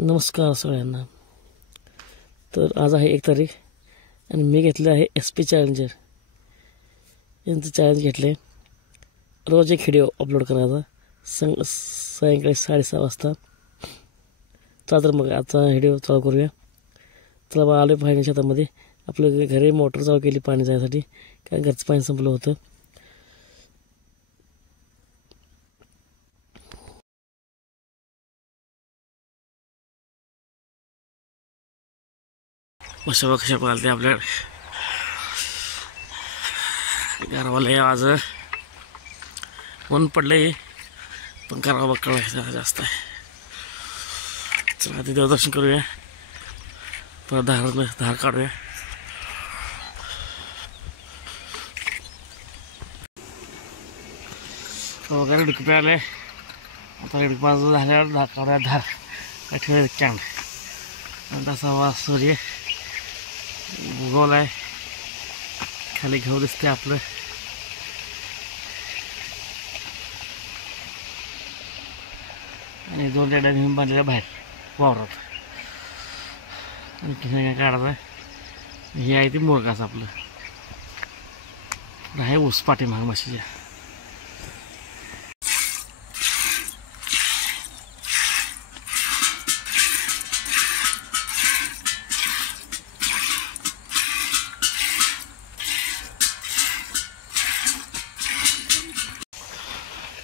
नमस्कार सगळ्यांना. तर आज आहे 1 तारीख आणि मी घेतले आहे SP चॅलेंजर यांचं चॅलेंज घेतले. रोज एक व्हिडिओ अपलोड करायचा सायंकाळी 6:30 वाजता. चला तर मग आजचा व्हिडिओ चालू करूया. चला बा, आलो पाणी शेतामध्ये. आपल्या घरी मोटर चालू केली पाणी जाण्यासाठी, कारण घरचं पाणी संपलं होतं. कशा पालते आपल्या गारवाला. आज ऊन पडलंय पण गारवा कळायचं जास्त आहे. चला आता देवदर्शन करूया, परत धार काढूया. वगैरे डुकपे आले. आता डुकपाचं झाल्यावर धार काढूया. धार ठेवायचं कॅम्प. आणि तसा वास सूर्य गोल आहे, खाली घेऊ दिसते आपलं. आणि 2 रेड्या घेऊन बांधलेल्या बाहेर वावरात. आणखी काय काढायचं. हे आहे ते मुरगास आपलं आहे. ऊस पाठीमाग म्हशीच्या.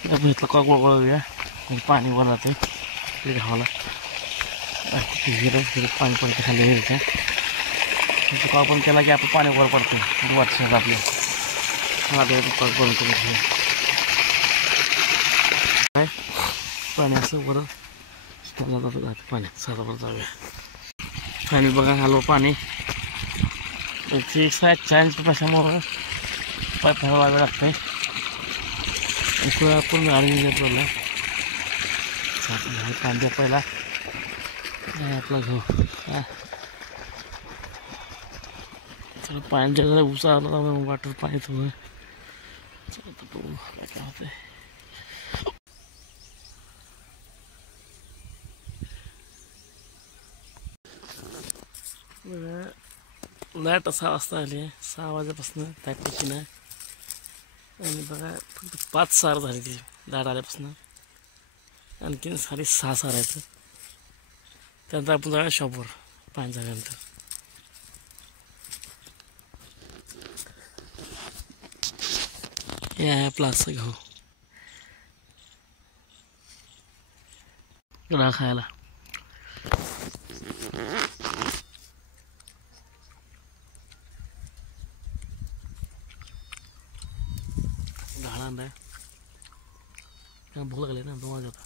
आपण इथलं कॉक वळवूया. पाणी वर जाते तिथे घावाला. पाणी पडतं खाली हिरच्या. कॉक पण केला की आपण पाणी वर पडतो वर्षात आपलं. कॉक बंद करून घेऊया. काय पाणी असं वर जातं पाण्यात. साधावर जाऊया. पाणी बघा, हलव पाणी. त्याची 40 पैशामुळं पाईप हलवावे लागतंय. आपण गाडी बोलला कांद्या पहिला आपला घेऊ. चला पाण्याच्या जरा उसा आला वाटर पाणी थोडं. चला तर बघू काय काय होतंय. लाईट 6 वाजता आली आहे. 6 वाजेपासून लाईट नाही. आणि बघा फक्त 5 सार झाली ती लाईट आल्यापासून. आणखीन 6 सार आहेत. त्यानंतर आपण जाऊया शॉपवर पाणी झाल्यानंतर. हे आहे आपला असं घेऊ गळा खायला. गाळा आणलाय. भूक लागली ना 2 वाजता.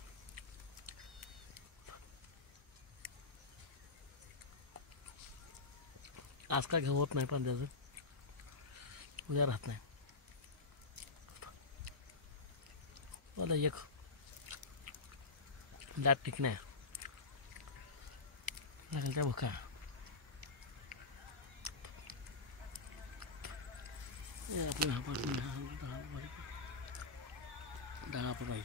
आज काय घेऊ होत नाही पण त्याचं उद्या राहत नाही. मला एक दाट ठीक नाही लागेल त्या भुका. आपलं डाळा पण राहील.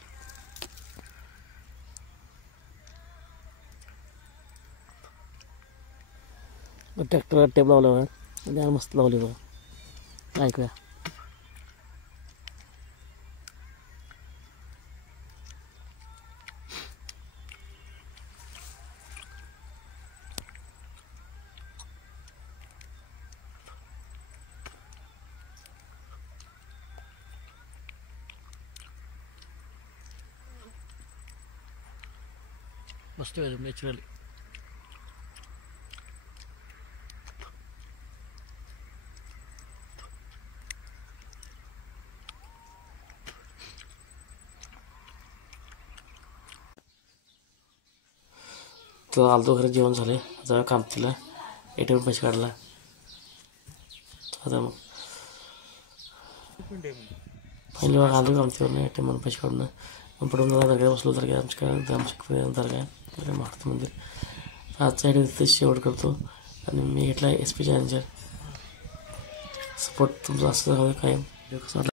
ट्रॅक्टरला टेप लावला बघा. मस्त लावली बघा. ऐकूया. मस्त वेळ नॅचरली. तर आलतो घरी, जेवण झाले. जरा काम केलं. ATM पैसे काढला. आता मग पहिले बघा आलो कामतीवर ATM पैसे काढून मग पडून दर्गा बसलो. दर्गा महाराष्ट्र मंदिर. आजचा व्हिडिओ तिथे शेवट करतो. आणि मी घेतला SP चॅलेंजर. सपोर्ट तुमचा असं कायम.